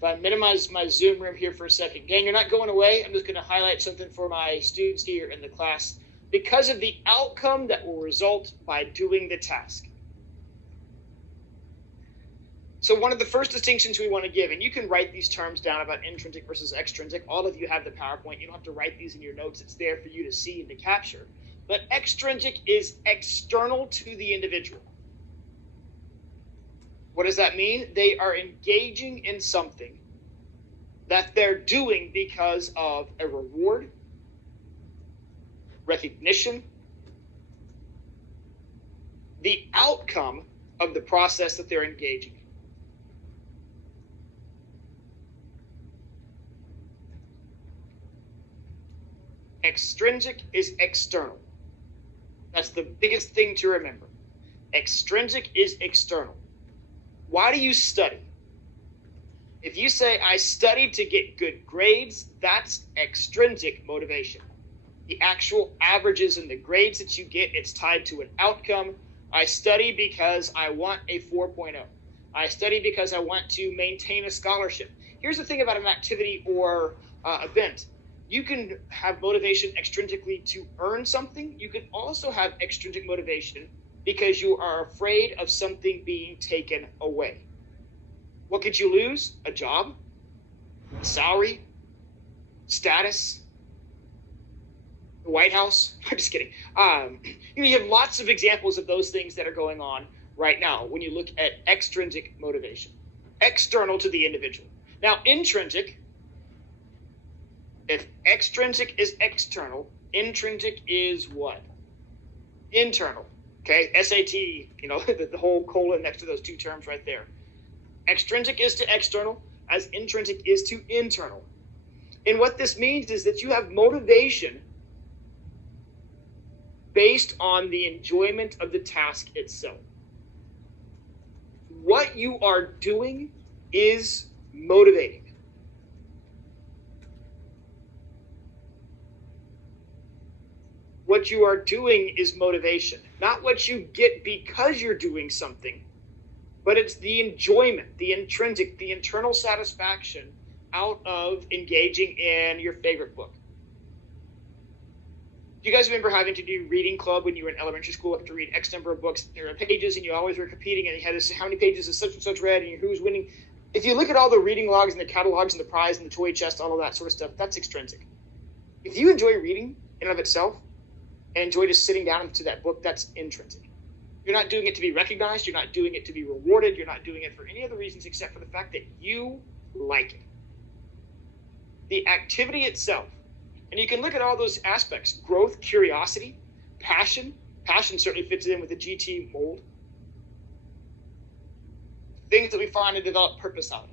If I minimize my Zoom room here for a second. Gang, you're not going away. I'm just going to highlight something for my students here in the class. Because of the outcome that will result by doing the task. So one of the first distinctions we want to give, and you can write these terms down about intrinsic versus extrinsic. All of you have the PowerPoint. You don't have to write these in your notes. It's there for you to see and to capture. But extrinsic is external to the individual. What does that mean? They are engaging in something that they're doing because of a reward, recognition, the outcome of the process that they're engaging in. Extrinsic is external. That's the biggest thing to remember. Extrinsic is external. Why do you study? If you say, I studied to get good grades, that's extrinsic motivation. The actual averages and the grades that you get, it's tied to an outcome. I study because I want a 4.0. I study because I want to maintain a scholarship. Here's the thing about an activity or event. You can have motivation extrinsically to earn something. You can also have extrinsic motivation because you are afraid of something being taken away. What could you lose? A job, a salary, status, the White House. I'm just kidding. You have lots of examples of those things that are going on right now when you look at extrinsic motivation, external to the individual. Now, intrinsic, if extrinsic is external, intrinsic is what? Internal. Okay, SAT, the whole colon next to those two terms right there. Extrinsic is to external, as intrinsic is to internal. And what this means is that you have motivation based on the enjoyment of the task itself. What you are doing is motivating. What you are doing is motivation, not what you get because you're doing something, but it's the enjoyment, the intrinsic, the internal satisfaction out of engaging in your favorite book. Do you guys remember having to do reading club when you were in elementary school? You have to read X number of books. There are pages, and you always were competing, and you had to say how many pages is such and such read, and who's winning. If you look at all the reading logs and the catalogs and the prize and the toy chest, all of that sort of stuff, that's extrinsic. If you enjoy reading in and of itself, and enjoy just sitting down into that book, that's intrinsic. You're not doing it to be recognized. You're not doing it to be rewarded. You're not doing it for any other reasons except for the fact that you like it. The activity itself. And you can look at all those aspects. Growth, curiosity, passion. Passion certainly fits in with the GT mold. Things that we find and develop purpose out of.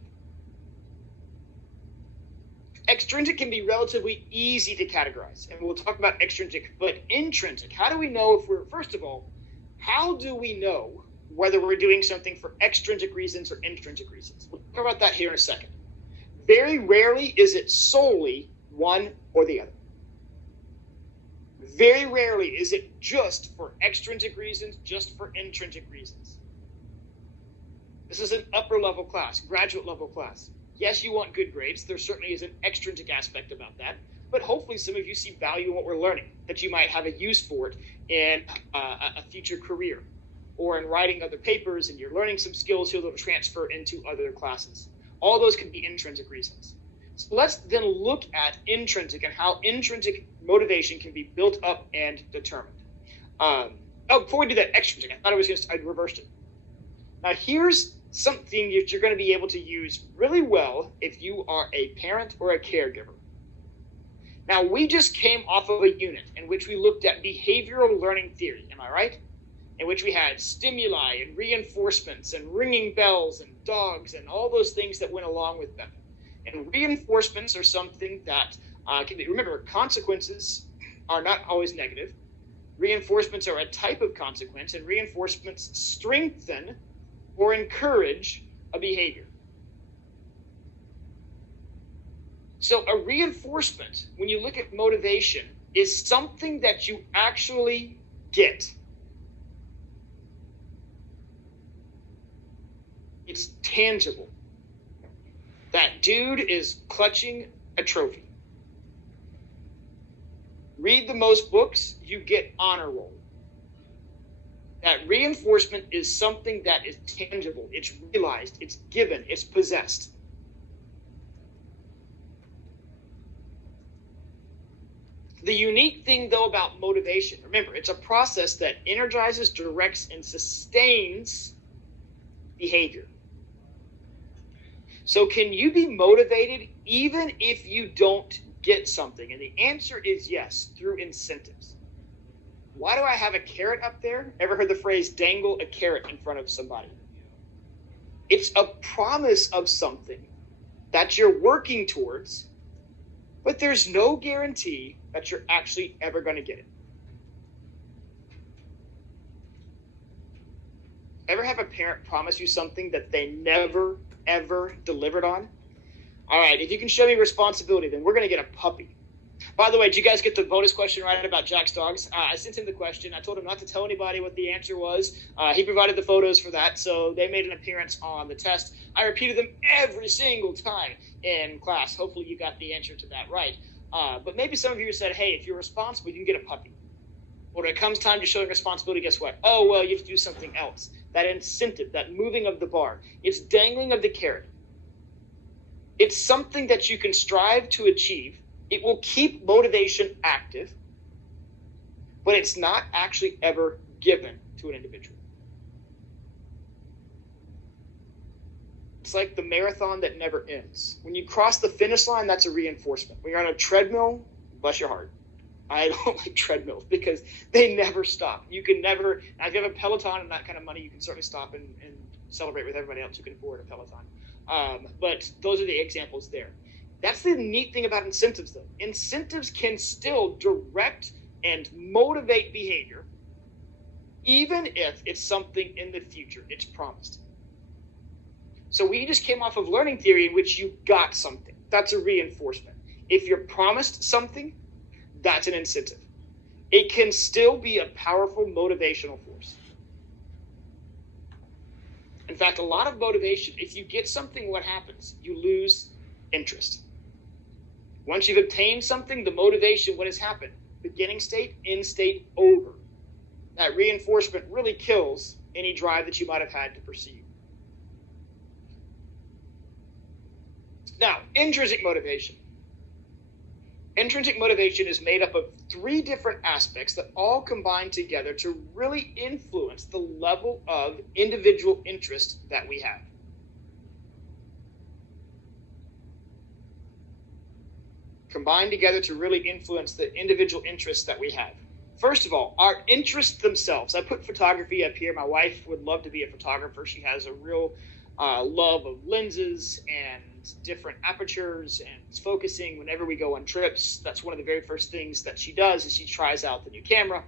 Extrinsic can be relatively easy to categorize, and we'll talk about extrinsic, but intrinsic, how do we know if we're, first of all, how do we know whether we're doing something for extrinsic reasons or intrinsic reasons? We'll talk about that here in a second. Very rarely is it solely one or the other. Very rarely is it just for extrinsic reasons, just for intrinsic reasons. This is an upper level class, graduate level class. Yes, you want good grades. There certainly is an extrinsic aspect about that. But hopefully some of you see value in what we're learning, that you might have a use for it in a future career or in writing other papers, and you're learning some skills you'll transfer into other classes. All those can be intrinsic reasons. So let's then look at intrinsic and how intrinsic motivation can be built up and determined. Before we do that, extrinsic, I thought I'd reversed it. Now here's something that you're going to be able to use really well if you are a parent or a caregiver. Now, we just came off of a unit in which we looked at behavioral learning theory, am I right? In which we had stimuli and reinforcements and ringing bells and dogs and all those things that went along with them. And reinforcements are something that can be, remember, consequences are not always negative. Reinforcements are a type of consequence, and reinforcements strengthen or encourage a behavior. So a reinforcement, when you look at motivation, is something that you actually get. It's tangible. That dude is clutching a trophy. Read the most books, you get honor roll. That reinforcement is something that is tangible, it's realized, it's given, it's possessed. The unique thing, though, about motivation, remember, it's a process that energizes, directs, and sustains behavior. So can you be motivated even if you don't get something? And the answer is yes, through incentives. Why do I have a carrot up there? Ever heard the phrase dangle a carrot in front of somebody? It's a promise of something that you're working towards, but there's no guarantee that you're actually ever going to get it. Ever have a parent promise you something that they never, ever delivered on? All right, if you can show me responsibility, then we're going to get a puppy. By the way, did you guys get the bonus question right about Jack's dogs? I sent him the question. I told him not to tell anybody what the answer was. He provided the photos for that, so they made an appearance on the test. I repeated them every single time in class. Hopefully you got the answer to that right. But maybe some of you said, hey, if you're responsible, you can get a puppy. When it comes time to showing responsibility, guess what? Oh, well, you have to do something else. That incentive, that moving of the bar. It's dangling of the carrot. It's something that you can strive to achieve. It will keep motivation active, but it's not actually ever given to an individual. It's like the marathon that never ends. When you cross the finish line, that's a reinforcement. When you're on a treadmill, bless your heart. I don't like treadmills because they never stop. You can never, if you have a Peloton and that kind of money, you can certainly stop and celebrate with everybody else who can afford a Peloton. But those are the examples there. That's the neat thing about incentives, though. Incentives can still direct and motivate behavior, even if it's something in the future. It's promised. So we just came off of learning theory in which you got something. That's a reinforcement. If you're promised something, that's an incentive. It can still be a powerful motivational force. In fact, a lot of motivation, if you get something, what happens? You lose interest. Once you've obtained something, the motivation, what has happened? Beginning state, end state, over. That reinforcement really kills any drive that you might have had to pursue. Now, intrinsic motivation. Intrinsic motivation is made up of 3 different aspects that all combine together to really influence the level of individual interest that we have. Combine together to really influence the individual interests that we have. First of all, our interests themselves. I put photography up here. My wife would love to be a photographer. She has a real love of lenses and different apertures and focusing whenever we go on trips. That's one of the very first things that she does is she tries out the new camera.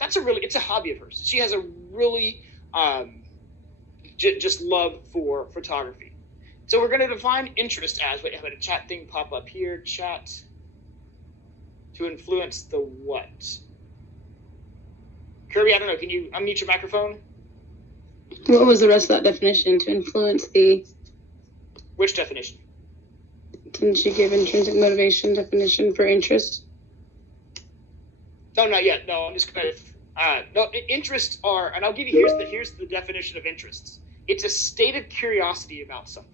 It's a hobby of hers. She has a really just love for photography. So we're going to define interest as, wait, I had a chat thing pop up here, chat to influence the what? Kirby, I don't know, can you unmute your microphone? What was the rest of that definition? To influence the... Which definition? Didn't you give intrinsic motivation definition for interest? No, not yet. No, I'm just going to... no, interests are, and I'll give you, here's the definition of interests. It's a state of curiosity about something.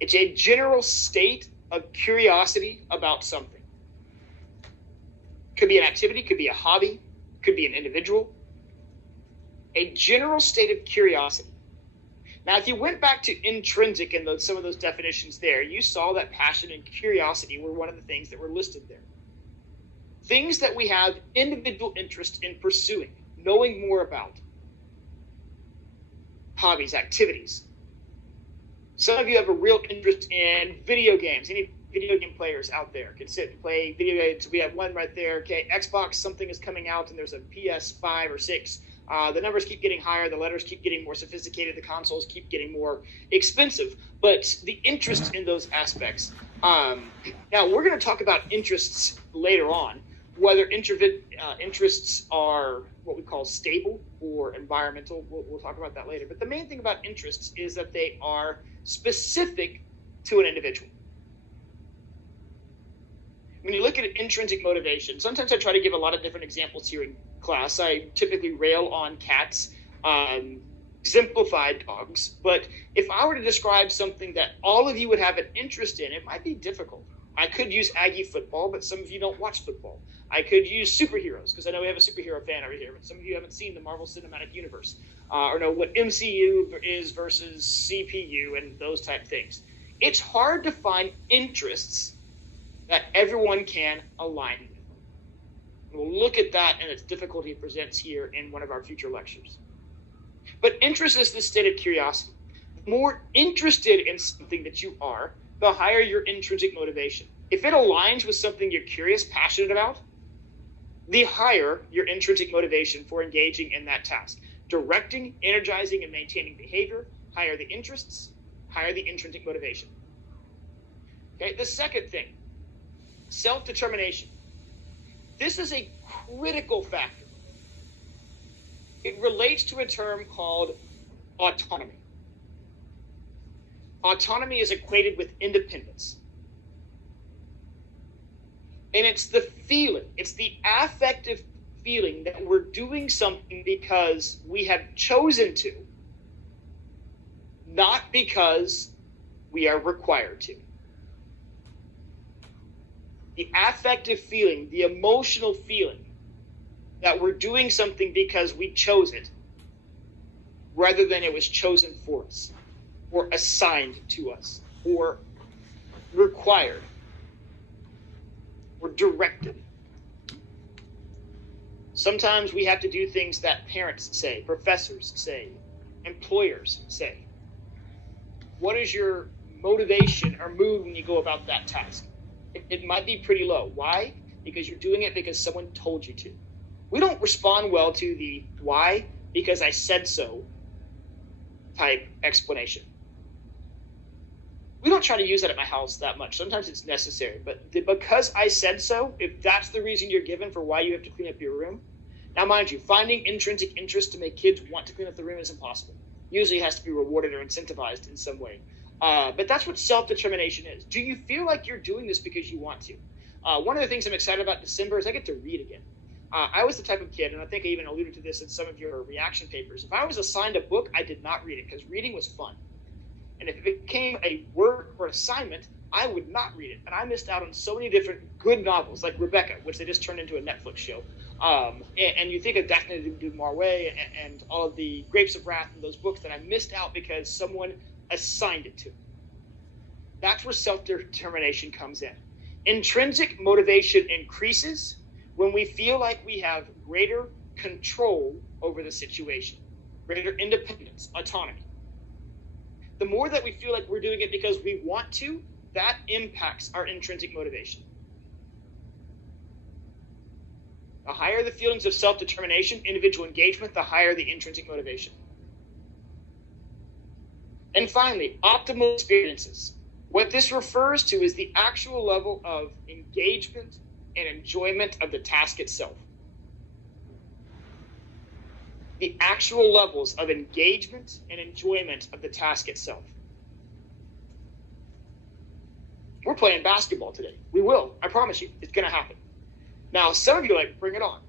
It's a general state of curiosity about something. Could be an activity, could be a hobby, could be an individual. A general state of curiosity. Now, if you went back to intrinsic and some of those definitions there, you saw that passion and curiosity were one of the things that were listed there. Things that we have individual interest in pursuing, knowing more about. Hobbies, activities. Some of you have a real interest in video games. Any video game players out there can sit and play video games. We have one right there. Okay, Xbox, something is coming out, and there's a PS5 or 6. The numbers keep getting higher. The letters keep getting more sophisticated. The consoles keep getting more expensive. But the interest in those aspects. Now, we're going to talk about interests later on, whether interests are what we call stable or environmental. We'll talk about that later. But the main thing about interests is that they are specific to an individual. When you look at intrinsic motivation, sometimes I try to give a lot of different examples here in class. I typically rail on cats, exemplified dogs. But if I were to describe something that all of you would have an interest in, it might be difficult. I could use Aggie football, but some of you don't watch football. I could use superheroes, because I know we have a superhero fan over here, but some of you haven't seen the Marvel Cinematic Universe, or know what MCU is versus CPU and those type things. It's hard to find interests that everyone can align with. And we'll look at that and its difficulty it presents here in one of our future lectures. But interest is the state of curiosity. The more interested in something that you are, the higher your intrinsic motivation. If it aligns with something you're curious, passionate about, the higher your intrinsic motivation for engaging in that task. Directing, energizing, and maintaining behavior, higher the interests, higher the intrinsic motivation. Okay, the second thing, self-determination. This is a critical factor. It relates to a term called autonomy. Autonomy is equated with independence. And it's the feeling, it's the affective feeling that we're doing something because we have chosen to, not because we are required to. The affective feeling, the emotional feeling that we're doing something because we chose it, rather than it was chosen for us, or assigned to us, or required, or directed. Sometimes we have to do things that parents say, professors say, employers say. What is your motivation or mood when you go about that task? It might be pretty low. Why? Because you're doing it because someone told you to. We don't respond well to the why, because I said so type explanation. We don't try to use that at my house that much. Sometimes it's necessary, but because I said so, if that's the reason you're given for why you have to clean up your room. Now, mind you, finding intrinsic interest to make kids want to clean up the room is impossible. Usually it has to be rewarded or incentivized in some way. But that's what self-determination is. Do you feel like you're doing this because you want to? One of the things I'm excited about December is I get to read again. I was the type of kid, and I think I even alluded to this in some of your reaction papers. If I was assigned a book, I did not read it because reading was fun. And if it became a work or assignment, I would not read it. And I missed out on so many different good novels, like Rebecca, which they just turned into a Netflix show. And you think of Daphne du Maurier and all of the Grapes of Wrath and those books that I missed out because someone assigned it to. That's where self-determination comes in. Intrinsic motivation increases when we feel like we have greater control over the situation, greater independence, autonomy. The more that we feel like we're doing it because we want to, that impacts our intrinsic motivation. The higher the feelings of self-determination, individual engagement, the higher the intrinsic motivation. And finally, optimal experiences. What this refers to is the actual level of engagement and enjoyment of the task itself. The actual levels of engagement and enjoyment of the task itself. We're playing basketball today. We will. I promise you. It's going to happen. Now, some of you are like, bring it on.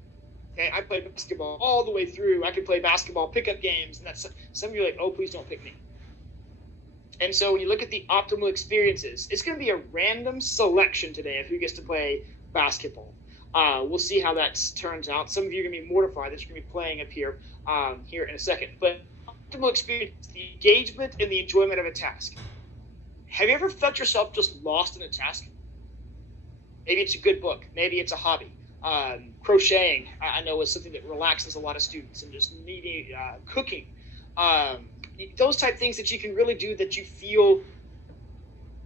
Okay, I played basketball all the way through. I could play basketball pickup games. And that's some of you are like, oh, please don't pick me. And so when you look at the optimal experiences, it's going to be a random selection today of who gets to play basketball. We'll see how that turns out. Some of you are going to be mortified that you're going to be playing up here in a second. But optimal experience, the engagement and the enjoyment of a task. Have you ever felt yourself just lost in a task? Maybe it's a good book. Maybe it's a hobby. Crocheting, I know, is something that relaxes a lot of students, and just needing cooking. Those type things that you can really do that you feel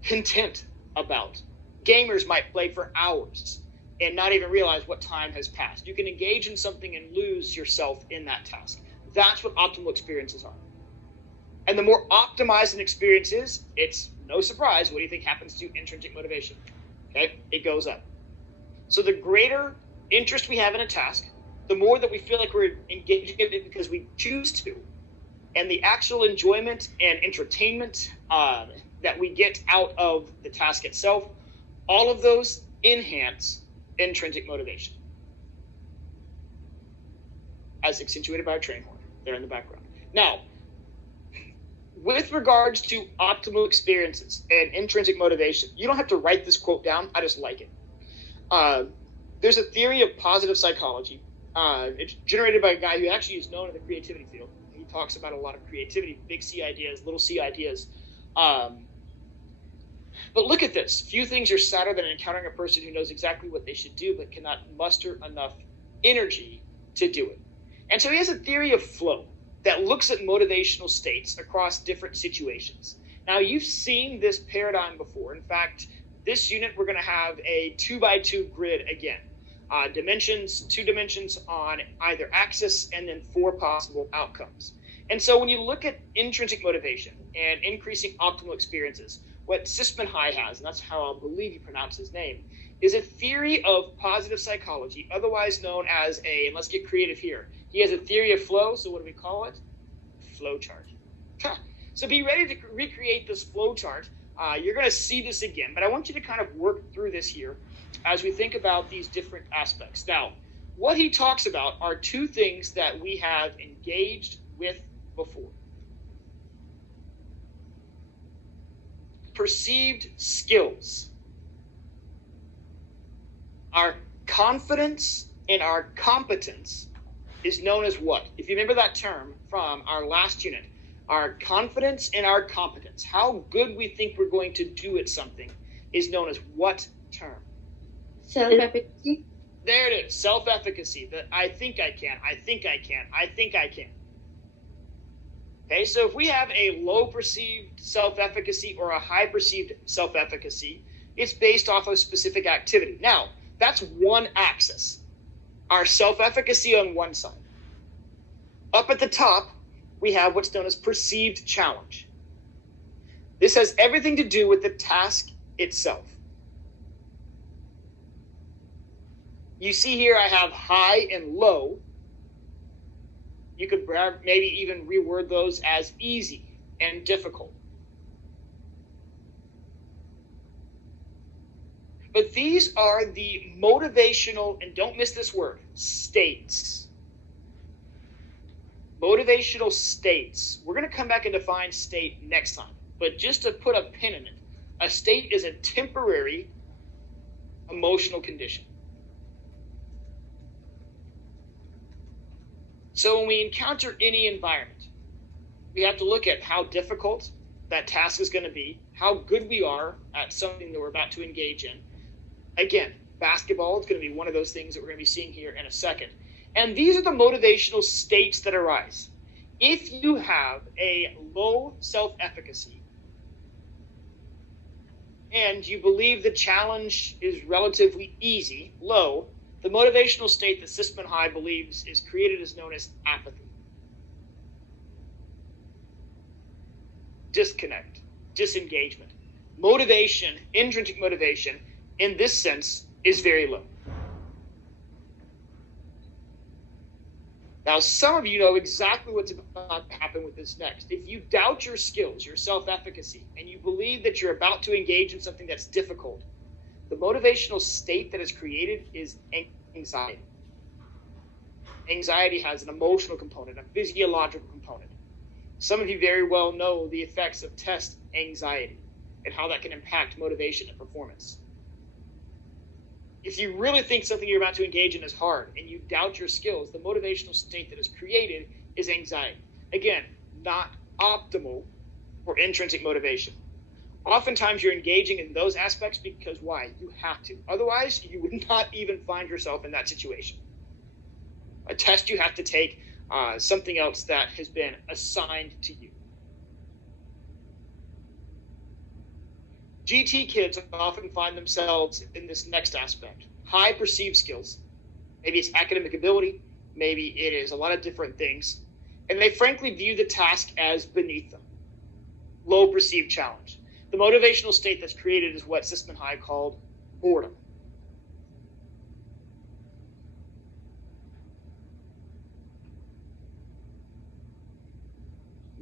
content about. Gamers might play for hours and not even realize what time has passed. You can engage in something and lose yourself in that task. That's what optimal experiences are. And the more optimized an experience is, it's no surprise, what do you think happens to intrinsic motivation? Okay, it goes up. So the greater interest we have in a task, the more that we feel like we're engaging in it because we choose to, and the actual enjoyment and entertainment that we get out of the task itself, all of those enhance intrinsic motivation, as accentuated by our train horn there in the background. Now, with regards to optimal experiences and intrinsic motivation, you don't have to write this quote down. I just like it. There's a theory of positive psychology. It's generated by a guy who actually is known in the creativity field. He talks about a lot of creativity, big C ideas, little C ideas. But look at this. Few things are sadder than encountering a person who knows exactly what they should do but cannot muster enough energy to do it. And so he has a theory of flow that looks at motivational states across different situations. Now, you've seen this paradigm before. In fact, this unit, we're going to have a 2x2 grid again. Two dimensions on either axis, and then 4 possible outcomes. And so when you look at intrinsic motivation and increasing optimal experiences, what Csikszentmihalyi has, and that's how I believe you pronounce his name, is a theory of positive psychology, otherwise known as and let's get creative here, he has a theory of flow, so what do we call it? Flow chart. So be ready to recreate this flow chart. You're going to see this again, but I want you to kind of work through this here as we think about these different aspects. Now, what he talks about are 2 things that we have engaged with before. Perceived skills. Our confidence and our competence is known as what? If you remember that term from our last unit, our confidence and our competence, how good we think we're going to do at something, is known as what term? Self-efficacy. There it is, self-efficacy. That I think I can, I think I can, I think I can. Okay, so if we have a low perceived self-efficacy or a high perceived self-efficacy, it's based off of specific activity. Now, that's one axis. Our self-efficacy on one side. Up at the top, we have what's known as perceived challenge. This has everything to do with the task itself. You see here I have high and low. You could maybe even reword those as easy and difficult. But these are the motivational, and don't miss this word, states. Motivational states. We're going to come back and define state next time. But just to put a pin in it, a state is a temporary emotional condition. So when we encounter any environment, we have to look at how difficult that task is going to be, how good we are at something that we're about to engage in. Again, basketball is going to be one of those things that we're going to be seeing here in a second. And these are the motivational states that arise. If you have a low self-efficacy and you believe the challenge is relatively easy, low, the motivational state that Csikszentmihalyi believes is created is known as apathy. Disconnect, disengagement. Motivation, intrinsic motivation, in this sense, is very low. Now, some of you know exactly what's about to happen with this next. If you doubt your skills, your self-efficacy, and you believe that you're about to engage in something that's difficult, the motivational state that is created is anxiety. Anxiety has an emotional component, a physiological component. Some of you very well know the effects of test anxiety and how that can impact motivation and performance. If you really think something you're about to engage in is hard and you doubt your skills, the motivational state that is created is anxiety. Again, not optimal for intrinsic motivation. Oftentimes you're engaging in those aspects because why? You have to. Otherwise, you would not even find yourself in that situation. A test you have to take, something else that has been assigned to you. GT kids often find themselves in this next aspect. High perceived skills. Maybe it's academic ability. Maybe it is a lot of different things. And they frankly view the task as beneath them. Low perceived challenge. The motivational state that's created is what Csikszentmihalyi called boredom.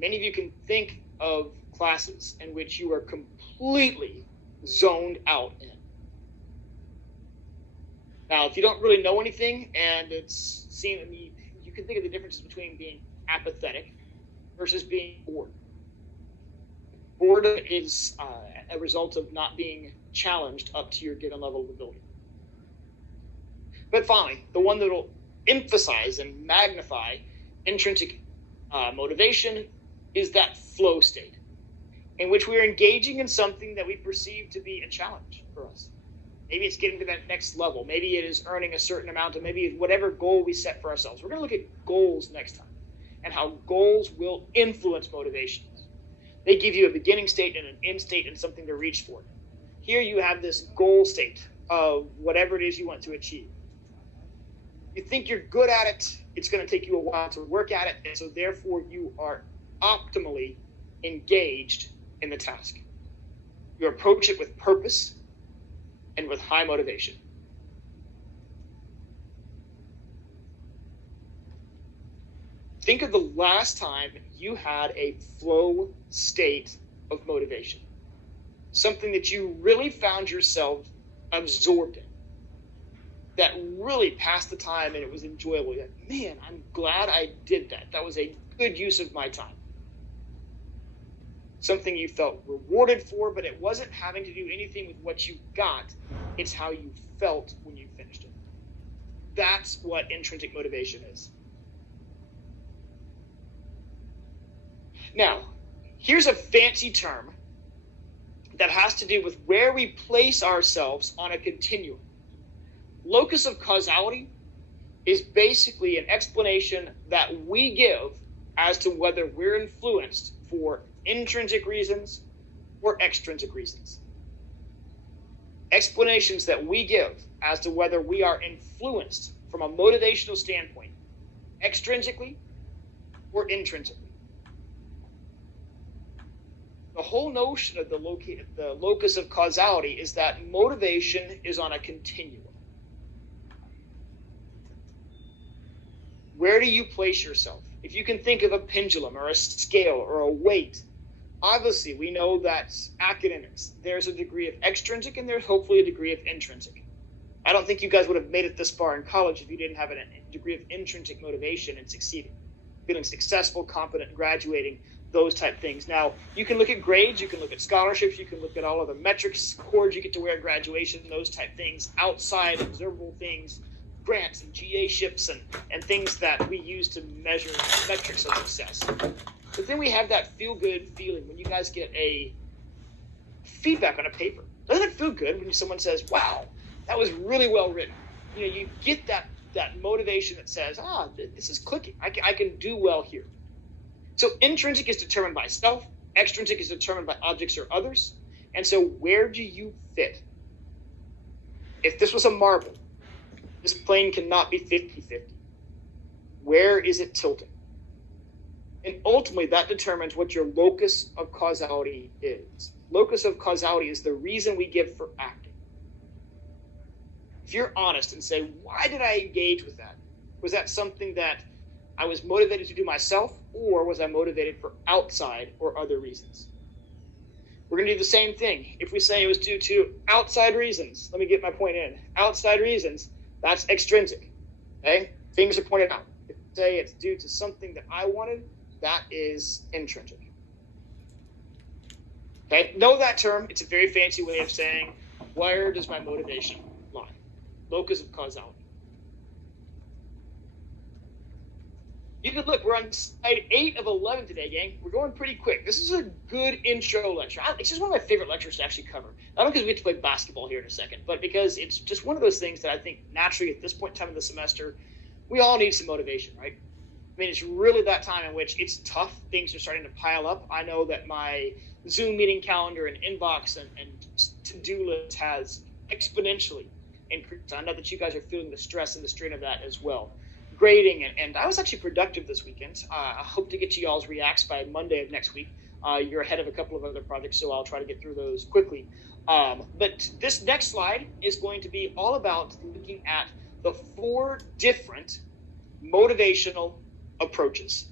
many of you can think of classes in which you are completely zoned out in. Now, if you don't really know anything and it's seen, you can think of the differences between being apathetic versus being bored. Boredom is a result of not being challenged up to your given level of ability. But finally, the one that will emphasize and magnify intrinsic motivation is that flow state, in which we are engaging in something that we perceive to be a challenge for us. Maybe it's getting to that next level. Maybe it is earning a certain amount of, maybe it's whatever goal we set for ourselves. We're going to look at goals next time and how goals will influence motivations. They give you a beginning state and an end state and something to reach for. Here you have this goal state of whatever it is you want to achieve. You think you're good at it, it's going to take you a while to work at it, and so therefore you are optimally engaged in the task. You approach it with purpose and with high motivation. Think of the last time you had a flow state of motivation. Something that you really found yourself absorbed in. That really passed the time and it was enjoyable. Like, man, I'm glad I did that. That was a good use of my time. Something you felt rewarded for, but it wasn't having to do anything with what you got. It's how you felt when you finished it. That's what intrinsic motivation is. Now, here's a fancy term that has to do with where we place ourselves on a continuum. Locus of causality is basically an explanation that we give as to whether we're influenced for intrinsic reasons or extrinsic reasons. Explanations that we give as to whether we are influenced from a motivational standpoint, extrinsically or intrinsically. The whole notion of the locus of causality is that motivation is on a continuum. Where do you place yourself? If you can think of a pendulum or a scale or a weight, obviously we know that academics, there's a degree of extrinsic and there's hopefully a degree of intrinsic. I don't think you guys would have made it this far in college if you didn't have a degree of intrinsic motivation in succeeding, feeling successful, competent, graduating, those type things. Now, you can look at grades, you can look at scholarships, you can look at all of the metrics, cords you get to wear at graduation, those type things, outside observable things, grants and GA-ships and things that we use to measure metrics of success. But then we have that feel-good feeling when you guys get a feedback on a paper. Doesn't it feel good when someone says, wow, that was really well written? You know, you get that motivation that says, this is clicking. I can do well here. So intrinsic is determined by self. Extrinsic is determined by objects or others. And so where do you fit? If this was a marble, this plane cannot be 50-50. Where is it tilting? And ultimately, that determines what your locus of causality is. Locus of causality is the reason we give for acting. If you're honest and say, why did I engage with that? Was that something that I was motivated to do myself, or was I motivated for outside or other reasons? We're going to do the same thing. If we say it was due to outside reasons, let me get my point in. Outside reasons, that's extrinsic. Okay? Things are pointed out. If we say it's due to something that I wanted, that is intrinsic. Okay? Know that term. It's a very fancy way of saying, where does my motivation lie? Locus of causality. You can look, we're on slide 8 of 11 today, gang. We're going pretty quick. This is a good intro lecture. It's just one of my favorite lectures to actually cover. Not because we get to play basketball here in a second, but because it's just one of those things that I think naturally at this point in time of the semester, we all need some motivation, right? I mean, it's really that time in which it's tough. Things are starting to pile up. I know that my Zoom meeting calendar and inbox and to-do list has exponentially increased. I know that you guys are feeling the stress and the strain of that as well. Grading, and I was actually productive this weekend. I hope to get to y'all's reacts by Monday of next week. You're ahead of a couple of other projects, so I'll try to get through those quickly. But this next slide is going to be all about looking at the 4 different motivational approaches.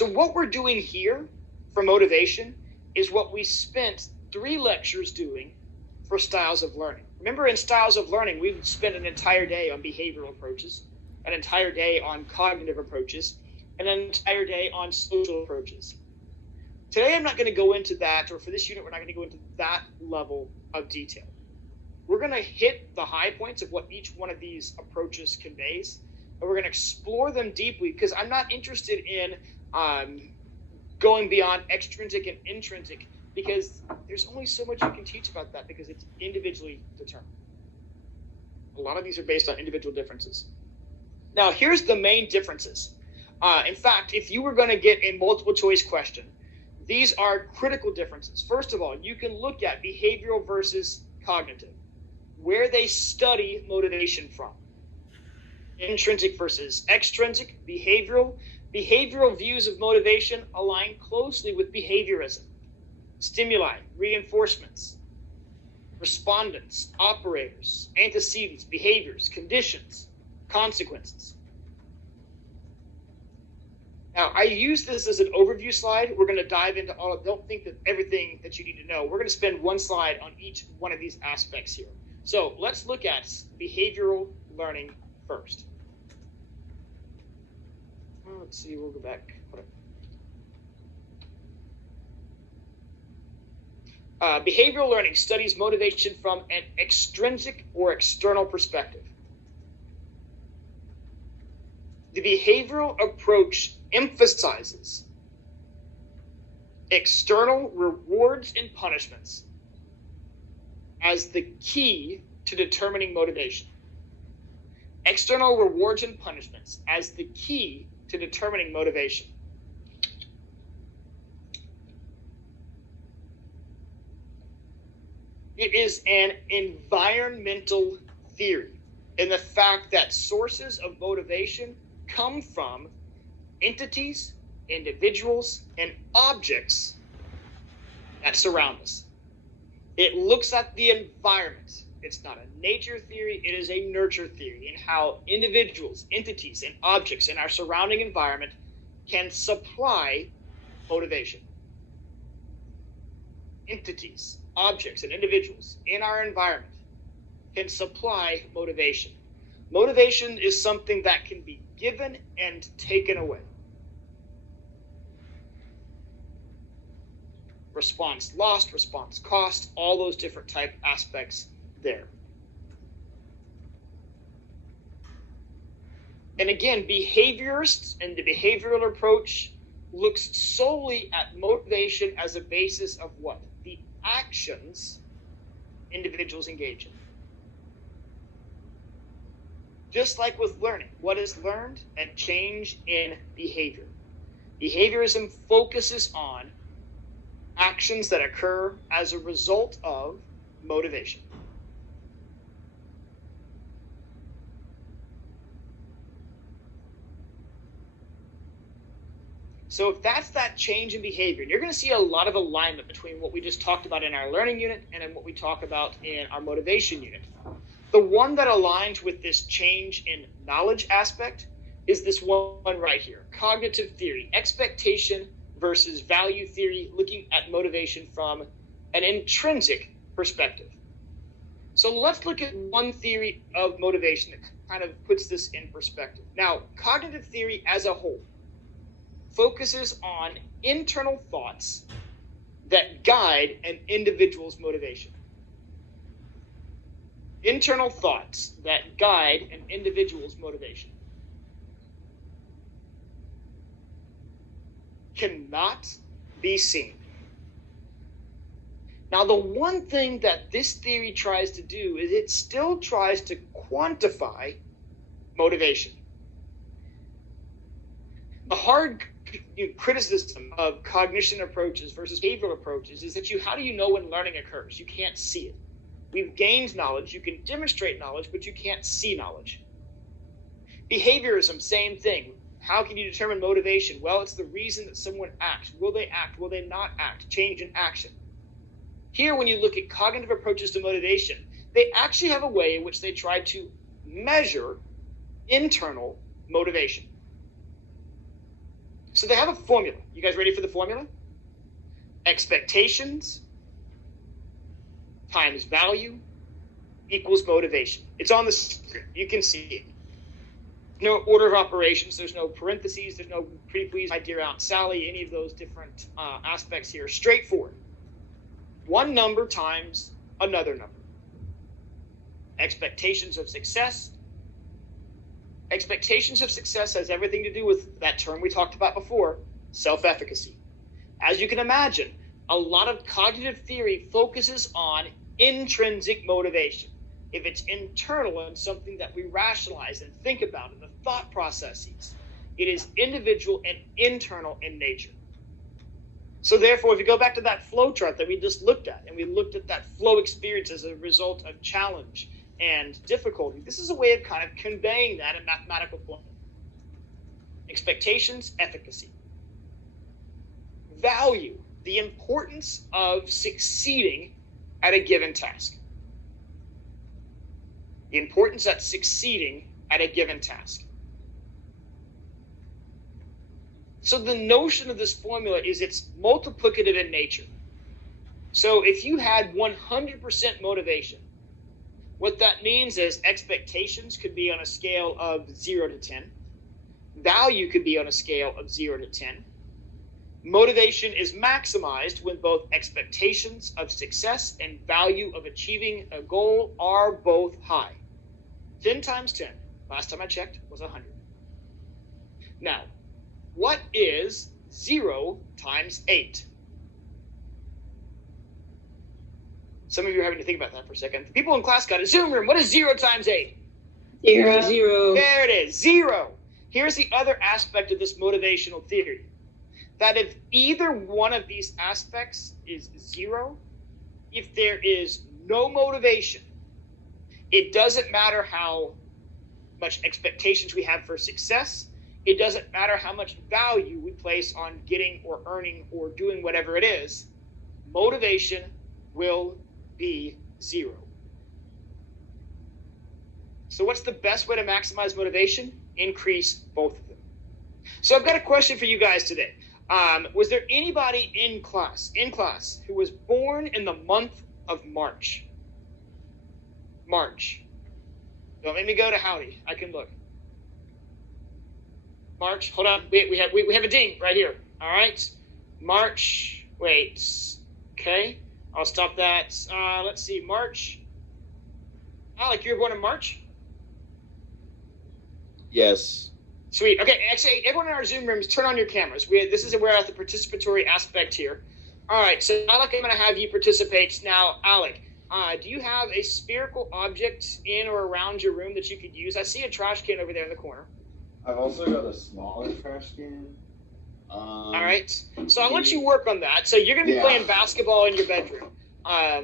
So what we're doing here for motivation is what we spent 3 lectures doing for styles of learning. Remember, in styles of learning, we spent an entire day on behavioral approaches, an entire day on cognitive approaches, and an entire day on social approaches. Today, I'm not going to go into that, or for this unit, we're not going to go into that level of detail. We're going to hit the high points of what each one of these approaches conveys, and we're going to explore them deeply, because I'm not interested in going beyond extrinsic and intrinsic, because there's only so much you can teach about that, because it's individually determined. A lot of these are based on individual differences. Now, here's the main differences. In fact, if you were going to get a multiple choice question, these are critical differences. First of all, you can look at behavioral versus cognitive, where they study motivation from. Intrinsic versus extrinsic, behavioral. Behavioral views of motivation align closely with behaviorism. Stimuli, reinforcements, respondents, operators, antecedents, behaviors, conditions, consequences. Now, I use this as an overview slide. We're going to dive into all of, don't think that everything that you need to know. We're going to spend one slide on each one of these aspects here. So let's look at behavioral learning first. Let's see, we'll go back. Behavioral learning studies motivation from an extrinsic or external perspective. The behavioral approach emphasizes external rewards and punishments as the key to determining motivation. External rewards and punishments as the key to determining motivation. It is an environmental theory in the fact that sources of motivation come from entities, individuals, and objects that surround us. It looks at the environment. It's not a nature theory, it is a nurture theory in how individuals, entities, and objects in our surrounding environment can supply motivation. Entities, objects, and individuals in our environment can supply motivation. Motivation is something that can be given and taken away. Response lost, response cost, all those different type aspects there. And again, behaviorists and the behavioral approach looks solely at motivation as a basis of what? The actions individuals engage in. Just like with learning, what is learned? A change in behavior. Behaviorism focuses on actions that occur as a result of motivation. So if that's that change in behavior, you're going to see a lot of alignment between what we just talked about in our learning unit and in what we talk about in our motivation unit. The one that aligns with this change in knowledge aspect is this one right here, cognitive theory, expectation versus value theory, looking at motivation from an intrinsic perspective. So let's look at one theory of motivation that kind of puts this in perspective. Now, cognitive theory as a whole focuses on internal thoughts that guide an individual's motivation. Internal thoughts that guide an individual's motivation cannot be seen. Now, the one thing that this theory tries to do is it still tries to quantify motivation. The hard criticism of cognition approaches versus behavioral approaches is that how do you know when learning occurs? You can't see it. We've gained knowledge, you can demonstrate knowledge, but you can't see knowledge. Behaviorism, same thing. How can you determine motivation? Well, it's the reason that someone acts. Will they act? Will they not act? Change in action. Here, when you look at cognitive approaches to motivation, they actually have a way in which they try to measure internal motivation. So they have a formula. You guys ready for the formula? Expectations times value equals motivation. It's on the screen. You can see it. No order of operations. There's no parentheses. There's no pretty please, my dear Aunt Sally, any of those different aspects here. Straightforward. One number times another number. Expectations of success. Expectations of success has everything to do with that term we talked about before, self-efficacy. As you can imagine, a lot of cognitive theory focuses on intrinsic motivation. If it's internal and something that we rationalize and think about in the thought processes, it is individual and internal in nature. So therefore, if you go back to that flow chart that we just looked at, and we looked at that flow experience as a result of challenge and difficulty, this is a way of kind of conveying that in mathematical form. Expectations, efficacy. Value, the importance of succeeding at a given task. The importance of succeeding at a given task. So the notion of this formula is it's multiplicative in nature. So if you had 100% motivation, what that means is expectations could be on a scale of 0 to 10. Value could be on a scale of 0 to 10. Motivation is maximized when both expectations of success and value of achieving a goal are both high. 10 times 10, last time I checked, was 100. Now, what is 0 times 8? Some of you are having to think about that for a second. The people in class got a Zoom room. What is 0 times 8? Zero. There it is, 0. Here's the other aspect of this motivational theory. That if either one of these aspects is 0, if there is no motivation, it doesn't matter how much expectations we have for success. It doesn't matter how much value we place on getting or earning or doing whatever it is. Motivation will be 0. So what's the best way to maximize motivation? Increase both of them. So I've got a question for you guys today. Was there anybody in class who was born in the month of March? March. Don't make me go to Howdy. I can look. March. Hold on. We have a ding right here. All right. March. Wait. Okay. I'll stop that. Let's see. March. Alec, you were born in March? Yes. Sweet. Okay. Actually, everyone in our Zoom rooms, turn on your cameras. This is where we're at the participatory aspect here. All right. So, Alec, I'm going to have you participate now. Alec, do you have a spherical object in or around your room that you could use? I see a trash can over there in the corner. I've also got a smaller trash can. All right. So I want you to work on that. So you're going to be playing basketball in your bedroom.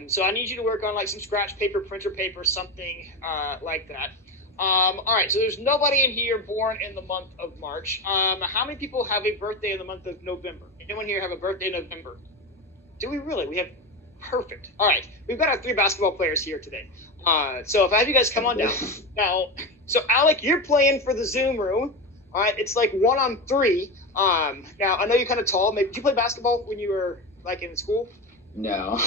So I need you to work on like some scratch paper, printer paper, something like that. All right. So there's nobody in here born in the month of March. How many people have a birthday in the month of November? Anyone here have a birthday in November? Do we really? We have perfect. All right. We've got our 3 basketball players here today. So if I have you guys come on down now. So Alec, you're playing for the Zoom room. All right. It's like 1-on-3. Now I know you're kind of tall. Maybe did you play basketball when you were like in school? No.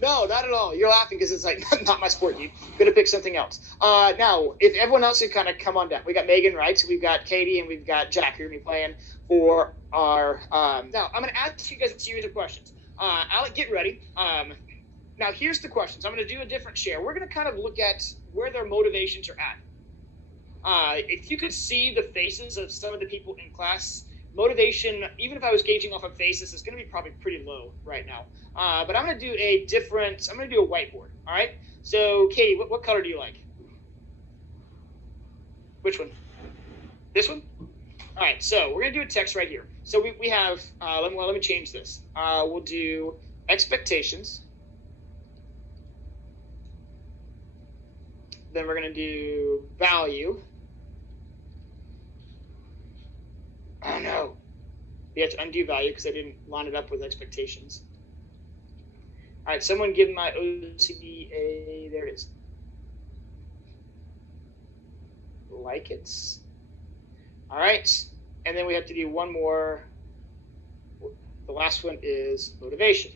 No, not at all. You're laughing because it's like not my sport. You're gonna pick something else. Now, if everyone else could kind of come on down, we got Megan, right? So we've got Katie and we've got Jack who are gonna be playing for our. Now I'm gonna ask you guys a series of questions. Alec, get ready. Now here's the questions. I'm gonna do a different share. We're gonna kind of look at where their motivations are at. If you could see the faces of some of the people in class, motivation, even if I was gauging off of faces, is going to be probably pretty low right now. But I'm going to do a whiteboard. All right. So Katie, what color do you like? Which one? This one? All right. So we're going to do a text right here. So we have, let me change this. We'll do expectations. Then we're going to do value. Oh no. We have to undo value because I didn't line it up with expectations. All right, someone give my OCD a, there it is. Like it. All right, and then we have to do one more last one is motivation.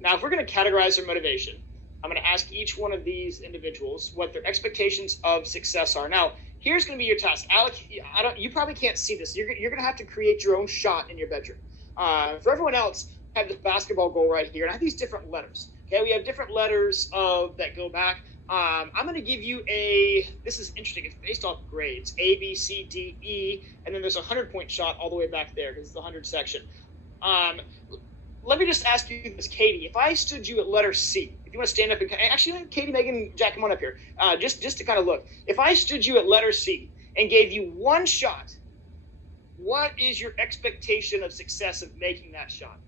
Now, if we're going to categorize their motivation, I'm going to ask each one of these individuals what their expectations of success are. Now, here's going to be your task. Alec, you probably can't see this. You're going to have to create your own shot in your bedroom. For everyone else, I have this basketball goal right here, and I have these different letters. Okay, we have different letters that go back. I'm going to give you this is interesting, it's based off grades, A, B, C, D, E, and then there's a 100-point shot all the way back there because it's the 100 section. Let me just ask you this, Katie. If I stood you at letter C, if you want to stand up and actually, Katie, Megan, Jack, come on up here, just to kind of look. If I stood you at letter C and gave you one shot, what is your expectation of success of making that shot?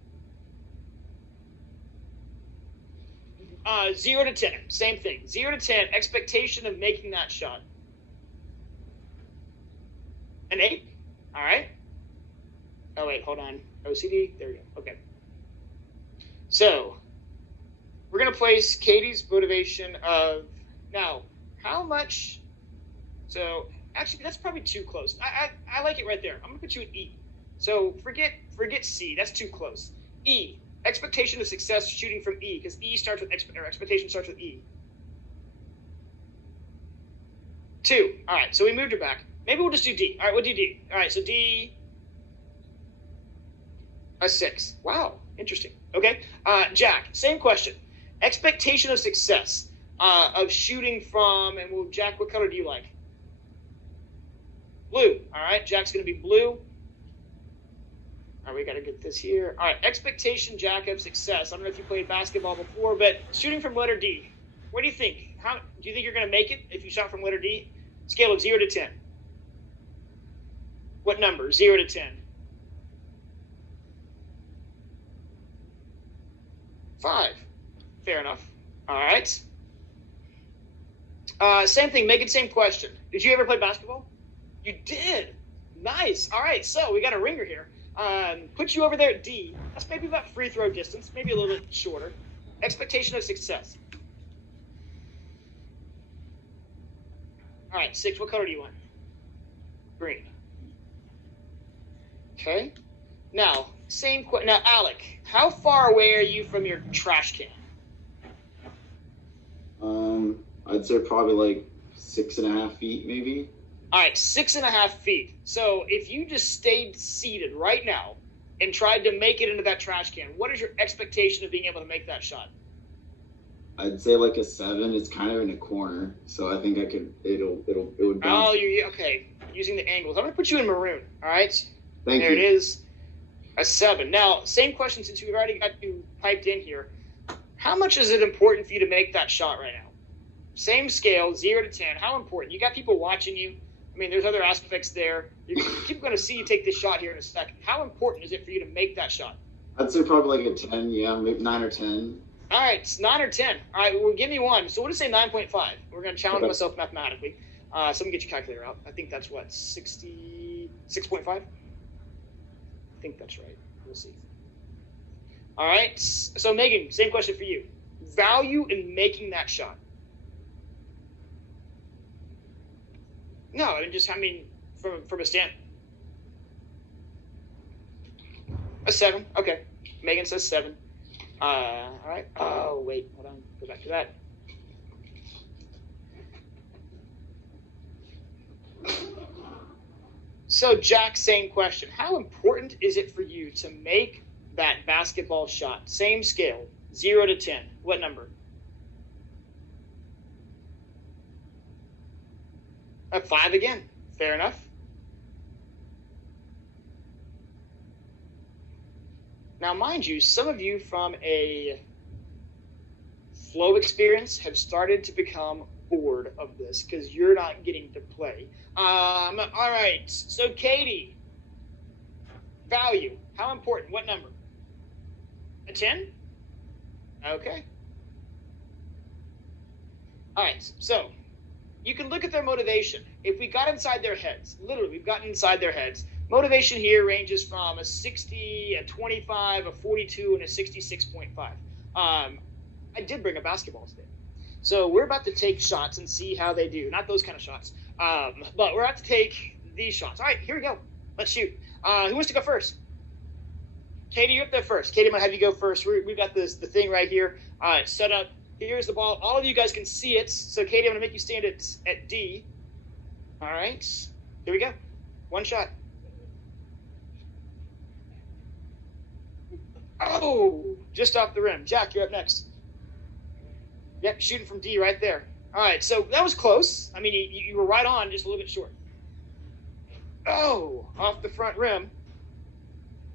0 to 10, same thing. 0 to 10, expectation of making that shot. An 8. All right. Oh, wait, hold on. OCD. There we go. Okay. So, we're going to place Katie's motivation of, now, how much, so, actually, that's probably too close. I like it right there. I'm going to put you at E. So, forget C. That's too close. E. Expectation of success shooting from E, because E starts with expectation starts with E. 2. All right, so we moved her back. Maybe we'll just do D. All right, we'll do D. All right, so D, a 6. Wow, interesting. Okay, Jack, same question. Expectation of success of shooting from, and well, Jack, what color do you like? Blue. All right, Jack's going to be blue. All right, we got to get this here. All right, expectation, Jack, of success. I don't know if you played basketball before, but shooting from letter D. What do you think? How do you think you're going to make it if you shot from letter D? Scale of 0 to 10. What number? 0 to 10. 5. Fair enough. All right. Same thing, Megan, same question. Did you ever play basketball? You did. Nice. All right, so we got a ringer here. Put you over there at D. That's maybe about free throw distance, maybe a little bit shorter. Expectation of success. All right, 6. What color do you want? Green. Okay. Now, same question. Now, Alec, how far away are you from your trash can? I'd say probably like 6.5 feet, maybe. All right, 6.5 feet. So if you just stayed seated right now and tried to make it into that trash can, what is your expectation of being able to make that shot? I'd say like a 7. It's kind of in a corner, so I think I could. It would bounce. Oh, you okay? Using the angles. I'm gonna put you in maroon. All right. Thank you. There it is. A 7. Now, same question since we've already got you piped in here. How much is it important for you to make that shot right now? Same scale, 0 to 10. How important? You got people watching you. I mean, there's other aspects there. People going to see you take this shot here in a second. How important is it for you to make that shot? I'd say probably like a 10, yeah, maybe 9 or 10. All right, it's 9 or 10. All right, well, give me one. So we'll just say 9.5. We're going to challenge myself mathematically. Someone get your calculator out. I think that's what, 66.5? I think that's right. We'll see. All right, so Megan, same question for you. Value in making that shot. No, I mean, from a stand. A 7. Okay. Megan says 7. All right. Oh, wait. Hold on. Go back to that. So, Jack, same question. How important is it for you to make that basketball shot? Same scale, 0 to 10. What number? A 5 again. Fair enough. Now, mind you, some of you from a flow experience have started to become bored of this because you're not getting to play. All right. So, Katie, value. How important? What number? A 10? Okay. All right. So, you can look at their motivation. If we got inside their heads, literally, we've gotten inside their heads. Motivation here ranges from a 60, a 25, a 42, and a 66.5. I did bring a basketball today. So we're about to take shots and see how they do. Not those kind of shots. But we're about to take these shots. All right, here we go. Let's shoot. Who wants to go first? Katie, you're up there first. Katie, I'm going to have you go first. We've got the thing right here. Set up. Here's the ball. All of you guys can see it. So, Katie, I'm going to make you stand at D. All right. Here we go. One shot. Oh, just off the rim. Jack, you're up next. Yep, shooting from D right there. All right, so that was close. I mean, you were right on, just a little bit short. Oh, off the front rim.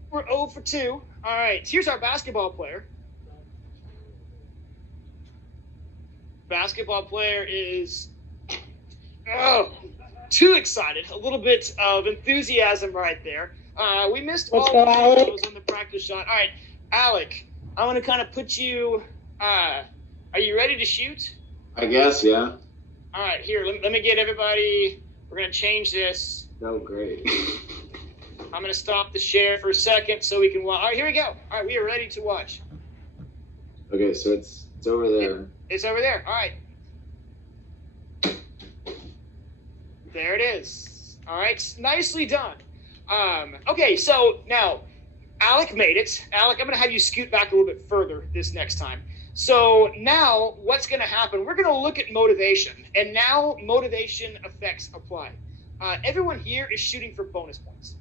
We're 0 for 2. All right, here's our basketball player. Basketball player is, too excited. A little bit of enthusiasm right there. We missed all of those on the practice shot. All right, Alec, I want to kind of put you, are you ready to shoot? I guess, yeah. All right, here, let me get everybody, we're going to change this. Oh, great. I'm going to stop the share for a second so we can watch. All right, here we go. All right, we are ready to watch. Okay, so it's over there. It's over there. All right. There it is. All right, nicely done. Okay, so now Alec made it. Alec, I'm going to have you scoot back a little bit further this next time. So now what's going to happen? We're going to look at motivation, and now motivation effects apply. Everyone here is shooting for bonus points.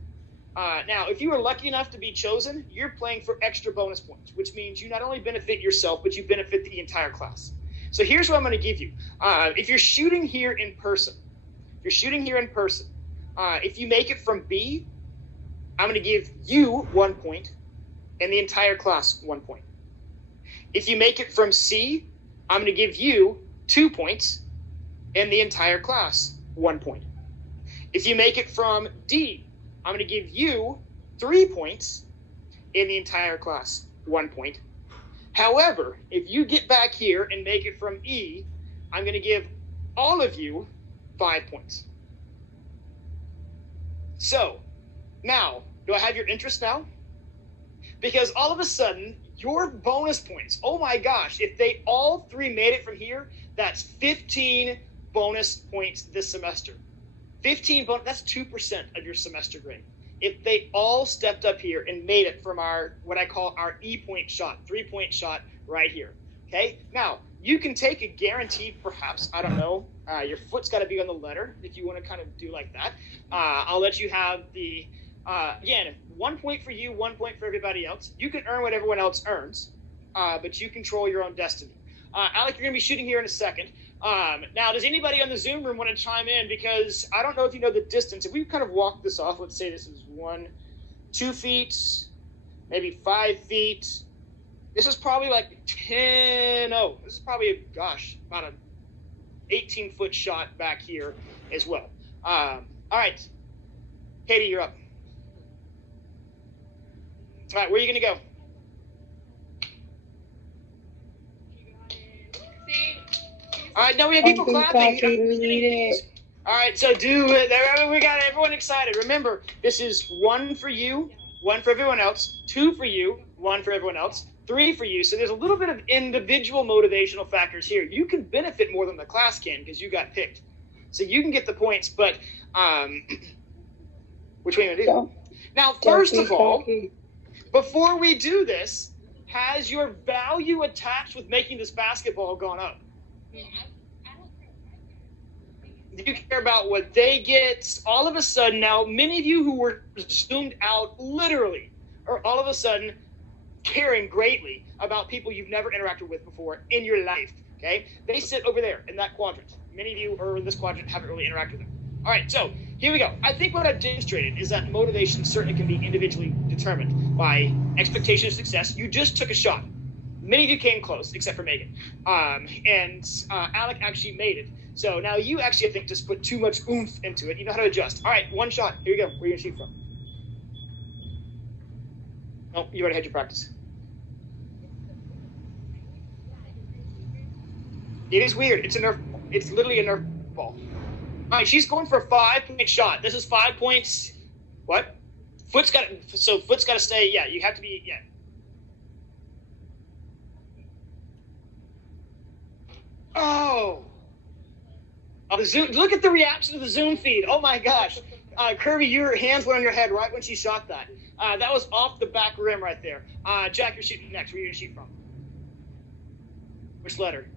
Now, if you are lucky enough to be chosen, you're playing for extra bonus points, which means you not only benefit yourself, but you benefit the entire class. So here's what I'm going to give you. If you're shooting here in person, if you make it from B, I'm going to give you 1 point and the entire class 1 point. If you make it from C, I'm going to give you 2 points and the entire class 1 point. If you make it from D, I'm going to give you 3 points and the entire class 1 point. However, if you get back here and make it from E, I'm going to give all of you 5 points. So, now, do I have your interest now? Because all of a sudden, your bonus points, oh my gosh, if they all three made it from here, that's 15 bonus points this semester. 15 bonus, that's 2% of your semester grade. If they all stepped up here and made it from our, what I call our E-point shot, 3-point shot right here, okay? Now, you can take a guaranteed, perhaps, I don't know, your foot's got to be on the letter if you want to kind of do like that. I'll let you have the, again, 1 point for you, 1 point for everybody else. You can earn what everyone else earns, but you control your own destiny. Alec, you're going to be shooting here in a second. Now, does anybody on the Zoom room want to chime in? Because I don't know if you know the distance. If we kind of walk this off, let's say this is 2 feet, maybe 5 feet. This is probably like 10, this is probably, about an 18-foot shot back here as well. All right, Katie, you're up. All right, where are you going to go? All right, now we have people clapping. We need it. All right, so we got everyone excited. Remember, this is 1 for you, 1 for everyone else, 2 for you, 1 for everyone else, 3 for you. So there's a little bit of individual motivational factors here. You can benefit more than the class can because you got picked. So you can get the points, but which way are you going to do? Now, first of all, before we do this, has your value attached with making this basketball gone up? Do you care about what they get? All of a sudden now, many of you who were zoomed out literally are all of a sudden caring greatly about people you've never interacted with before in your life, okay? They sit over there in that quadrant. Many of you are in this quadrant, haven't really interacted with them. All right, so here we go. I think what I've demonstrated is that motivation certainly can be individually determined by expectation of success. You just took a shot. Many of you came close, except for Megan. Alec actually made it. So now you actually, I think, just put too much oomph into it. You know how to adjust. All right, 1 shot. Here you go. Where are you going to shoot from? Oh, you already had your practice. It is weird. It's a Nerf. It's literally a Nerf ball. All right, she's going for a 5-point shot. This is 5 points. What? Foot's got to stay. Yeah, you have to be. Yeah. Oh, the Zoom! Look at the reaction to the Zoom feed. Oh my gosh! Kirby, your hands went on your head right when she shot that. That was off the back rim right there. Jack, you're shooting next. Where are you going to shoot from? Which letter?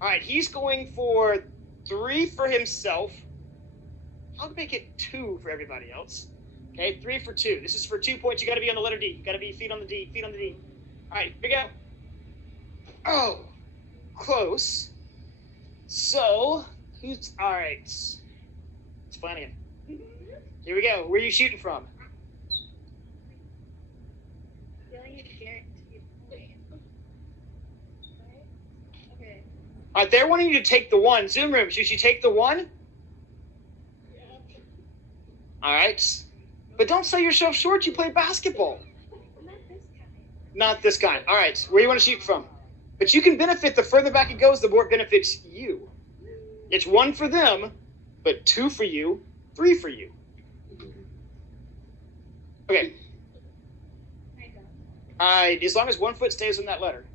All right, he's going for 3 for himself. I'll make it 2 for everybody else. Okay, 3 for 2. This is for 2 points. You got to be on the letter D. You got to be feet on the D. Feet on the D. All right, here we go. Oh, close. So, who's all right? It's Flanagan. Here we go. Where are you shooting from? All right, they're wanting you to take the 1. Zoom room, should you take the 1? All right. But don't sell yourself short. You play basketball. Not this guy. All right. Where do you want to shoot from? But you can benefit. The further back it goes, the more it benefits you. It's 1 for them, but 2 for you, 3 for you. Okay. All right. As long as 1 foot stays on that letter.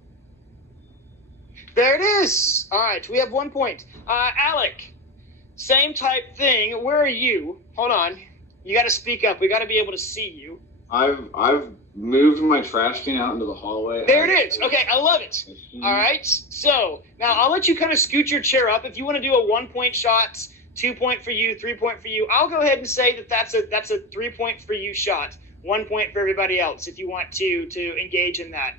There it is. All right, we have 1 point. Alec, same type thing. Where are you? Hold on. You got to speak up. We got to be able to see you. I've moved my trash can out into the hallway. There it is. Okay, I love it. All right. So now I'll let you kind of scoot your chair up. If you want to do a 1 point shot, 2 point for you, 3 point for you, I'll go ahead and say that that's a 3 point for you shot. 1 point for everybody else if you want to engage in that.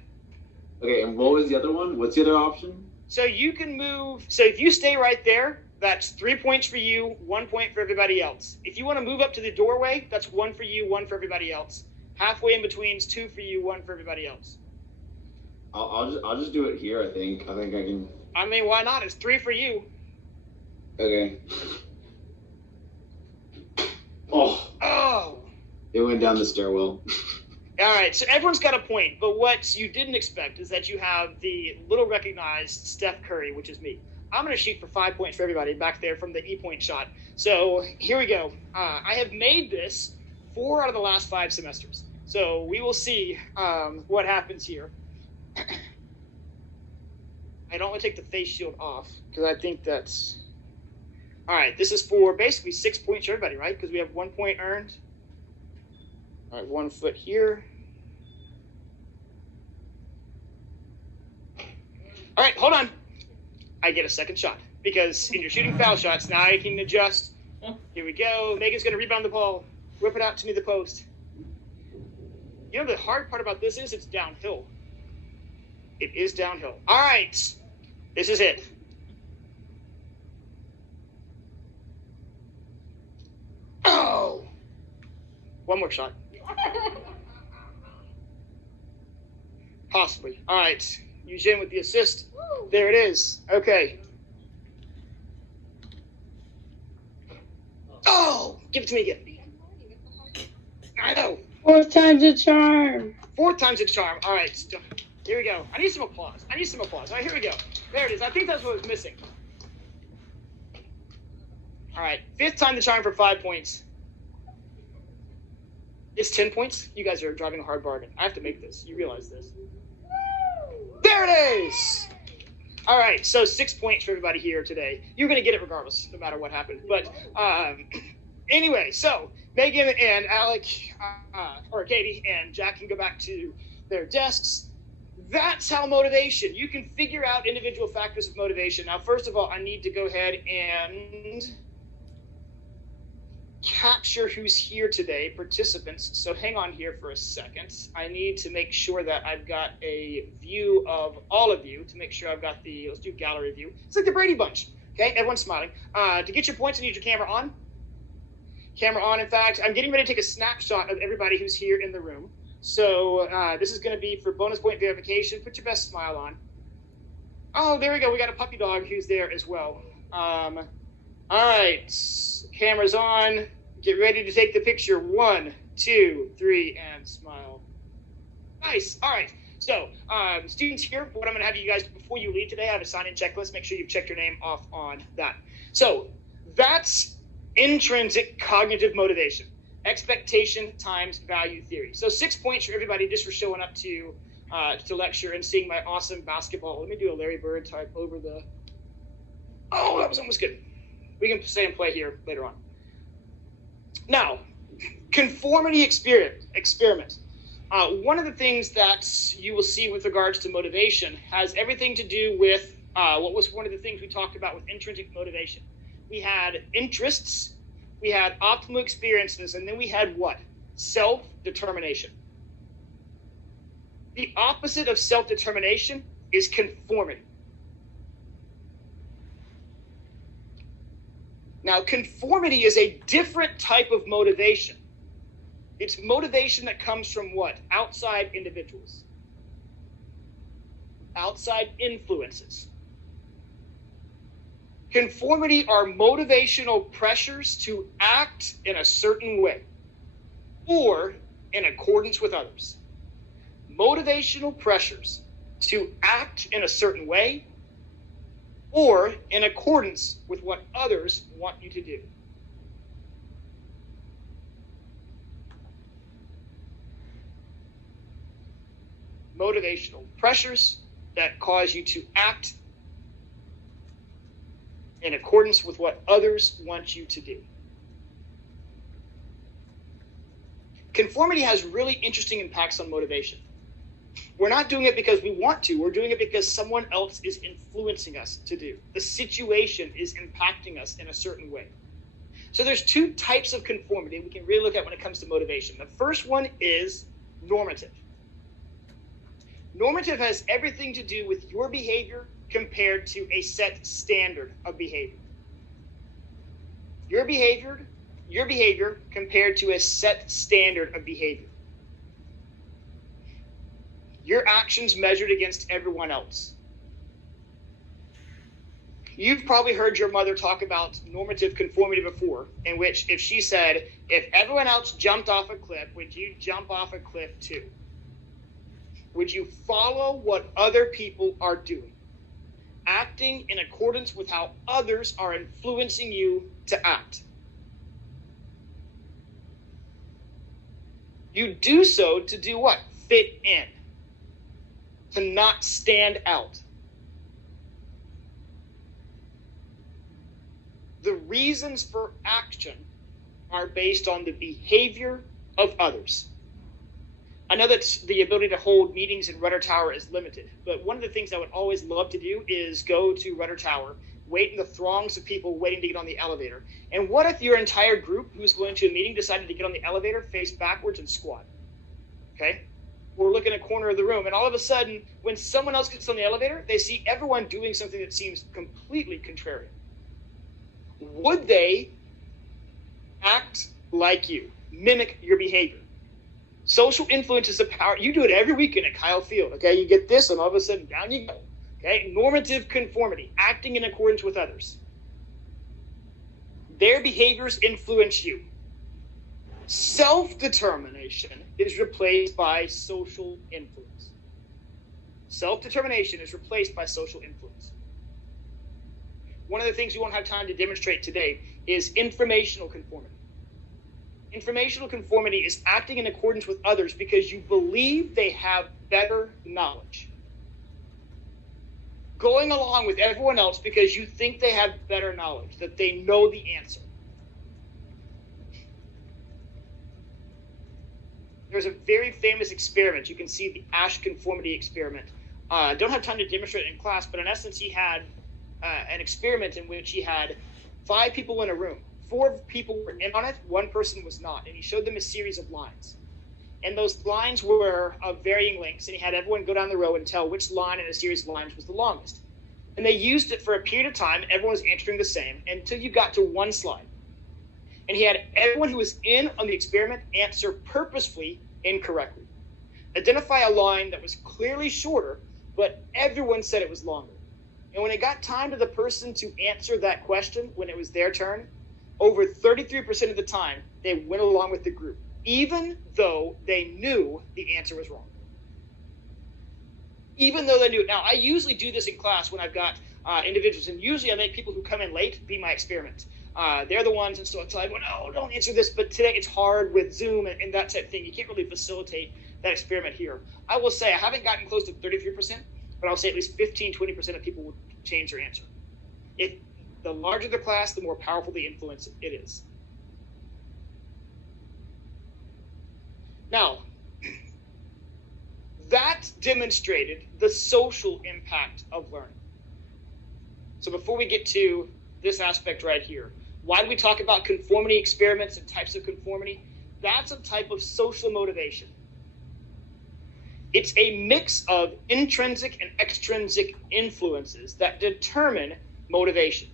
Okay, and what was the other one? What's the other option? So you can move. So if you stay right there, that's 3 points for you, 1 point for everybody else. If you want to move up to the doorway, that's 1 for you, 1 for everybody else. Halfway in between is 2 for you, 1 for everybody else. I'll just do it here. I think I can. I mean, why not? It's 3 for you. Okay. Oh. It went down the stairwell. All right, so everyone's got a point, but what you didn't expect is that you have the little recognized Steph Curry, which is me. I'm going to shoot for 5 points for everybody back there from the E-point shot. So here we go. I have made this 4 out of the last 5 semesters. So we will see what happens here. I don't want to take the face shield off because I think that's... All right, this is for basically 6 points for everybody, right? Because we have 1 point earned. All right, 1 foot here. All right, hold on. I get a second shot because in your shooting foul shots, now I can adjust. Here we go. Megan's going to rebound the ball. Whip it out to me, the post. You know, the hard part about this is it's downhill. It is downhill. All right. This is it. Oh! 1 more shot. Possibly. All right. Eugene with the assist. There it is. Okay. Oh! Give it to me again. I know. 4th time's a charm. 4th time's a charm. All right. Here we go. I need some applause. All right, here we go. There it is. I think that's what was missing. All right. 5th time the charm for 5 points. It's 10 points. You guys are driving a hard bargain. I have to make this. You realize this. There it is. All right. So 6 points for everybody here today. You're going to get it regardless, no matter what happened. But anyway, so Megan and Alec, or Katie and Jack can go back to their desks. That's how motivation. You can figure out individual factors of motivation. Now, first of all, I need to go ahead and capture who's here today, participants. So hang on here for a second. I need to make sure that I've got a view of all of you to make sure I've got the, let's do gallery view. It's like the Brady Bunch. Okay, everyone's smiling. To get your points, you need your camera on. Camera on. In fact, I'm getting ready to take a snapshot of everybody who's here in the room. So this is going to be for bonus point verification. Put your best smile on. Oh, there we go. We got a puppy dog who's there as well. All right. Camera's on. Get ready to take the picture. 1, 2, 3, and smile. Nice. All right. So students here, what I'm going to have you guys, before you leave today, I have a sign-in checklist. Make sure you've checked your name off on that. So that's intrinsic cognitive motivation. Expectation times value theory. So 6 points for everybody just for showing up to lecture and seeing my awesome basketball. Let me do a Larry Bird type over the... Oh, that was almost good. We can stay and play here later on. Now, conformity experiment. One of the things that you will see with regards to motivation has everything to do with what was one of the things we talked about with intrinsic motivation. We had interests, we had optimal experiences, and then we had what? Self-determination. The opposite of self-determination is conformity. Now, conformity is a different type of motivation. It's motivation that comes from what? Outside individuals. Outside influences. Conformity are motivational pressures to act in a certain way or in accordance with others. Motivational pressures to act in a certain way or in accordance with what others want you to do. Motivational pressures that cause you to act in accordance with what others want you to do. Conformity has really interesting impacts on motivation. We're not doing it because we want to. We're doing it because someone else is influencing us to do. The situation is impacting us in a certain way. So there's two types of conformity we can really look at when it comes to motivation. The first one is normative. Normative has everything to do with your behavior compared to a set standard of behavior. Your behavior compared to a set standard of behavior. Your actions measured against everyone else. You've probably heard your mother talk about normative conformity before, in which if she said, if everyone else jumped off a cliff, would you jump off a cliff too? Would you follow what other people are doing? Acting in accordance with how others are influencing you to act. You do so to do what? Fit in. To not stand out. The reasons for action are based on the behavior of others. I know that the ability to hold meetings in Rudder Tower is limited, but one of the things I would always love to do is go to Rudder Tower, wait in the throngs of people waiting to get on the elevator. And what if your entire group who's going to a meeting decided to get on the elevator, face backwards, and squat? Okay? Or look in a corner of the room, and all of a sudden, when someone else gets on the elevator, they see everyone doing something that seems completely contrarian. Would they act like you, mimic your behavior? Social influence is a power. You do it every weekend at Kyle Field, okay? You get this, and all of a sudden, down you go, okay? Normative conformity, acting in accordance with others. Their behaviors influence you. Self-determination is replaced by social influence. Self-determination is replaced by social influence. One of the things we won't have time to demonstrate today is informational conformity. Informational conformity is acting in accordance with others because you believe they have better knowledge. Going along with everyone else because you think they have better knowledge, that they know the answer. There's a very famous experiment. You can see the Asch conformity experiment. Don't have time to demonstrate it in class, but in essence, he had an experiment in which he had 5 people in a room. 4 people were in on it, 1 person was not, and he showed them a series of lines. And those lines were of varying lengths, and he had everyone go down the row and tell which line in a series of lines was the longest. And they used it for a period of time, everyone was answering the same, until you got to one slide. And he had everyone who was in on the experiment answer purposefully incorrectly. Identify a line that was clearly shorter, but everyone said it was longer. And when it got time to the person to answer that question, when it was their turn, over 33% of the time, they went along with the group, even though they knew the answer was wrong. Even though they knew it. Now, I usually do this in class when I've got individuals, and usually I make people who come in late be my experiment. They're the ones, and so it's like, well, no, don't answer this, but today it's hard with Zoom and that type of thing. You can't really facilitate that experiment here. I will say I haven't gotten close to 33%, but I'll say at least 15-20% of people will change their answer. The larger the class, the more powerful the influence it is. Now, that demonstrated the social impact of learning. So before we get to this aspect right here, why do we talk about conformity experiments and types of conformity? That's a type of social motivation. It's a mix of intrinsic and extrinsic influences that determine motivation.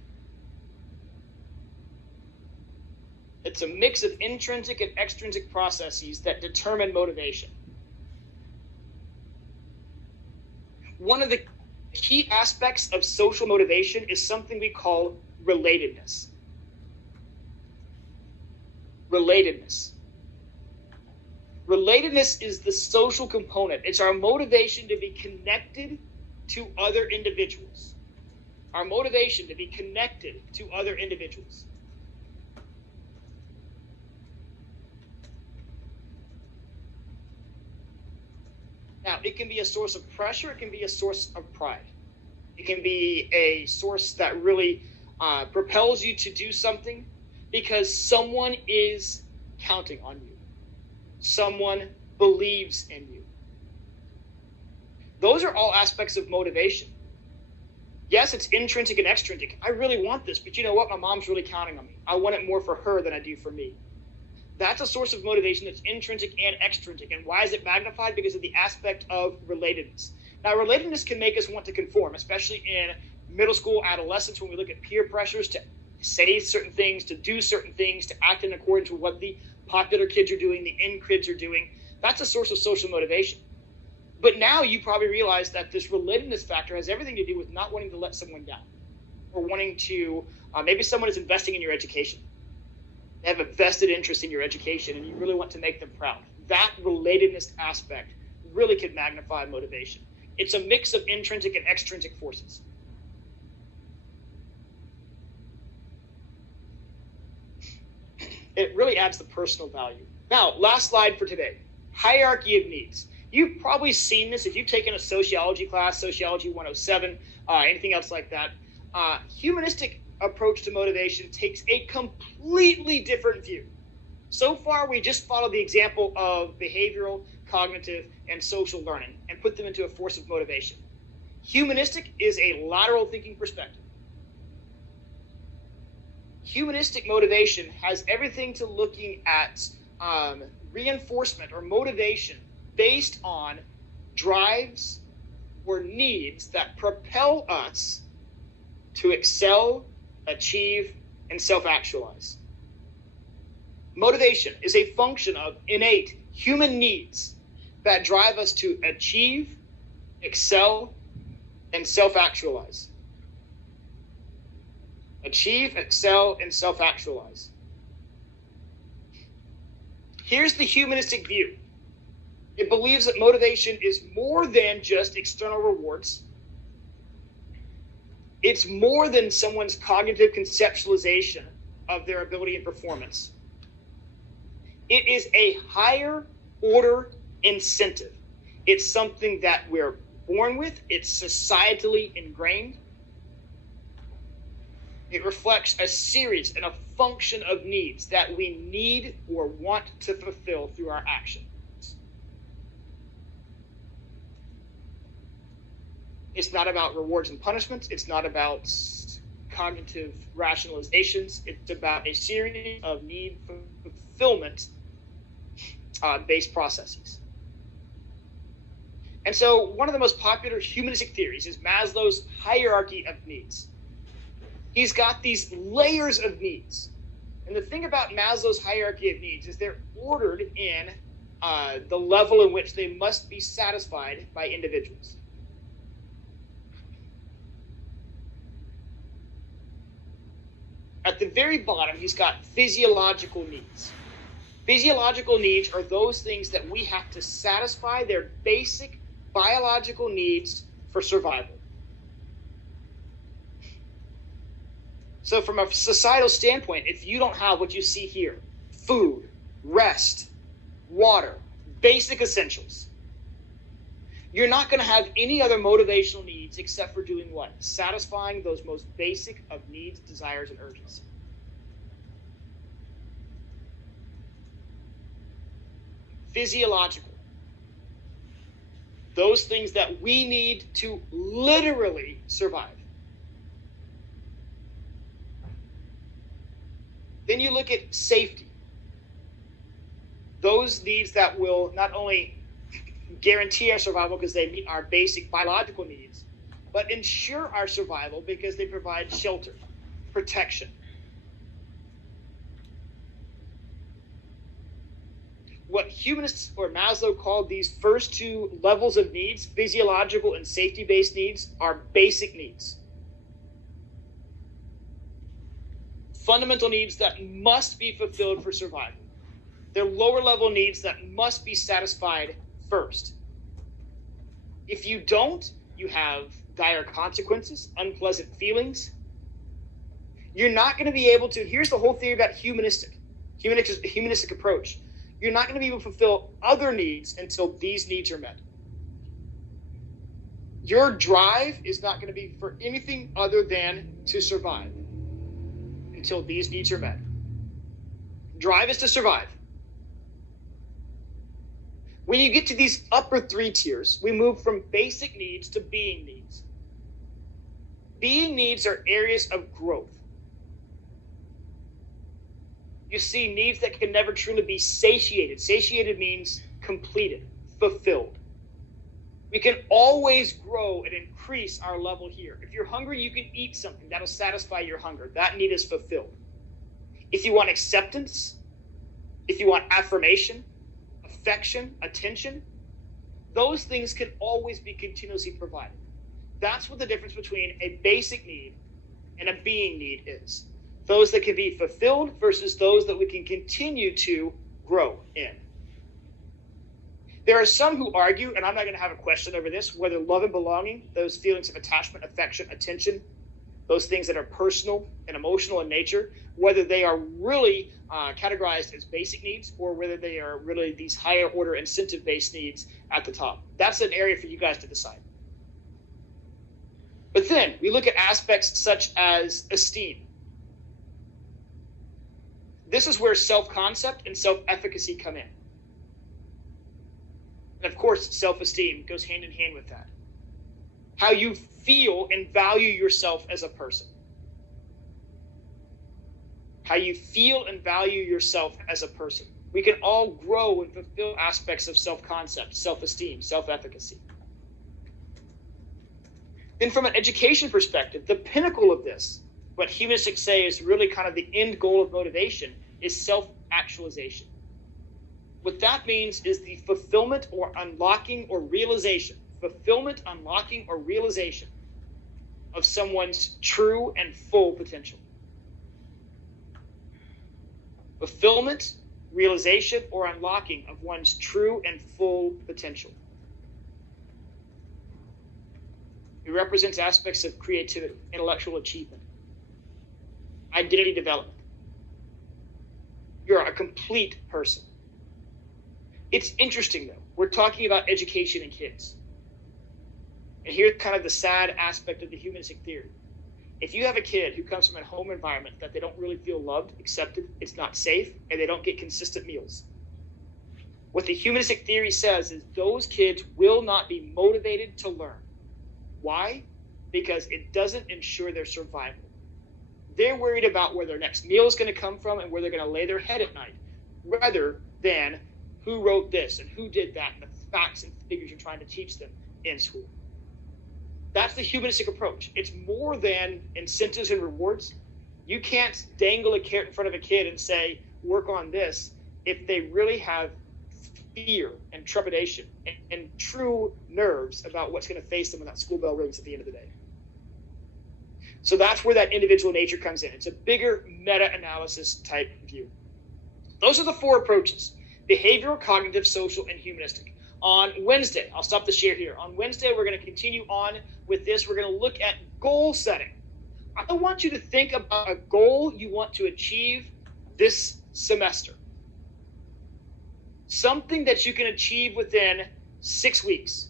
It's a mix of intrinsic and extrinsic processes that determine motivation. One of the key aspects of social motivation is something we call relatedness. Relatedness. Relatedness is the social component. It's our motivation to be connected to other individuals. Our motivation to be connected to other individuals. Now, it can be a source of pressure. It can be a source of pride. It can be a source that really propels you to do something because someone is counting on you. Someone believes in you. Those are all aspects of motivation. Yes, it's intrinsic and extrinsic. I really want this, but you know what? My mom's really counting on me. I want it more for her than I do for me. That's a source of motivation that's intrinsic and extrinsic. And why is it magnified? Because of the aspect of relatedness. Now, relatedness can make us want to conform, especially in middle school, adolescence, when we look at peer pressures to say certain things, to do certain things, to act in accordance with what the popular kids are doing, the in kids are doing. That's a source of social motivation. But now you probably realize that this relatedness factor has everything to do with not wanting to let someone down or wanting to, maybe someone is investing in your education. They have a vested interest in your education and you really want to make them proud. That relatedness aspect really can magnify motivation. It's a mix of intrinsic and extrinsic forces. It really adds the personal value. Now, last slide for today. Hierarchy of needs. You've probably seen this if you've taken a sociology class, Sociology 107, anything else like that. Humanistic approach to motivation takes a completely different view. So far, we just followed the example of behavioral, cognitive, and social learning and put them into a force of motivation. Humanistic is a lateral thinking perspective. Humanistic motivation has everything to looking at reinforcement or motivation based on drives or needs that propel us to excel, achieve, and self-actualize. Motivation is a function of innate human needs that drive us to achieve, excel, and self-actualize. Achieve, excel, and self-actualize. Here's the humanistic view. It believes that motivation is more than just external rewards. It's more than someone's cognitive conceptualization of their ability and performance. It is a higher order incentive. It's something that we're born with. It's societally ingrained. It reflects a series and a function of needs that we need or want to fulfill through our action. It's not about rewards and punishments. It's not about cognitive rationalizations. It's about a series of need fulfillment based processes. And so one of the most popular humanistic theories is Maslow's hierarchy of needs. He's got these layers of needs. And the thing about Maslow's hierarchy of needs is they're ordered in the level in which they must be satisfied by individuals. At the very bottom, he's got physiological needs. Physiological needs are those things that we have to satisfy their basic biological needs for survival. So from a societal standpoint, if you don't have what you see here, food, rest, water, basic essentials, you're not going to have any other motivational needs except for doing what? Satisfying those most basic of needs, desires, and urges. physiological. Those things that we need to literally survive. Then you look at safety. Those needs that will not only guarantee our survival because they meet our basic biological needs, but ensure our survival because they provide shelter, protection. What humanists or Maslow called these first two levels of needs, physiological and safety-based needs, are basic needs. Fundamental needs that must be fulfilled for survival. They're lower level needs that must be satisfied first. If you don't, you have dire consequences, unpleasant feelings. You're not going to be able to, here's the whole theory about humanistic approach. You're not going to be able to fulfill other needs until these needs are met. Your drive is not going to be for anything other than to survive until these needs are met. Drive is to survive. When you get to these upper three tiers, we move from basic needs to being needs. Being needs are areas of growth. You see needs that can never truly be satiated. Satiated means completed, fulfilled. We can always grow and increase our level here. If you're hungry, you can eat something. That'll satisfy your hunger. That need is fulfilled. If you want acceptance, if you want affirmation, affection, attention, those things can always be continuously provided. That's what the difference between a basic need and a being need is. Those that can be fulfilled versus those that we can continue to grow in. There are some who argue, and I'm not going to have a question over this, whether love and belonging, those feelings of attachment, affection, attention, those things that are personal and emotional in nature, whether they are really categorized as basic needs or whether they are really these higher order incentive-based needs at the top. That's an area for you guys to decide. But then we look at aspects such as esteem. This is where self-concept and self-efficacy come in. And of course, self-esteem goes hand in hand with that. How you feel and value yourself as a person. How you feel and value yourself as a person. We can all grow and fulfill aspects of self-concept, self-esteem, self-efficacy. Then from an education perspective, the pinnacle of this, what humanists say is really kind of the end goal of motivation, is self-actualization. What that means is the fulfillment or unlocking or realization, of someone's true and full potential. Fulfillment, realization, or unlocking of one's true and full potential. It represents aspects of creativity, intellectual achievement, identity development. You're a complete person. It's interesting, though. We're talking about education in kids. And here's kind of the sad aspect of the humanistic theory. If you have a kid who comes from a home environment that they don't really feel loved, accepted, it's not safe, and they don't get consistent meals, what the humanistic theory says is those kids will not be motivated to learn. Why? Because it doesn't ensure their survival. They're worried about where their next meal is going to come from and where they're going to lay their head at night, rather than who wrote this and who did that and the facts and figures you're trying to teach them in school. That's the humanistic approach. It's more than incentives and rewards. You can't dangle a carrot in front of a kid and say, work on this, if they really have fear and trepidation and true nerves about what's going to face them when that school bell rings at the end of the day. So that's where that individual nature comes in. It's a bigger meta-analysis type view. Those are the four approaches: behavioral, cognitive, social, and humanistic. On Wednesday, I'll stop the share here. On Wednesday, we're going to continue on with this. We're going to look at goal setting. I want you to think about a goal you want to achieve this semester. Something that you can achieve within 6 weeks.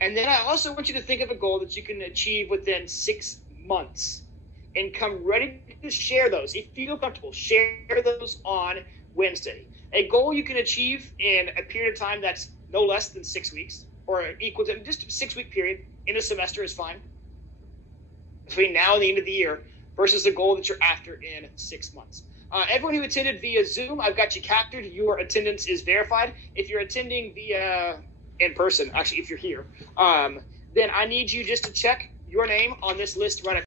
And then I also want you to think of a goal that you can achieve within 6 months. And come ready to share those. If you feel comfortable, share those on Wednesday. A goal you can achieve in a period of time that's no less than 6 weeks, or equal to just a 6-week period in a semester is fine, between now and the end of the year, versus the goal that you're after in 6 months. Everyone who attended via Zoom, I've got you captured. Your attendance is verified. If you're attending via in person, actually, if you're here, then I need you just to check your name on this list right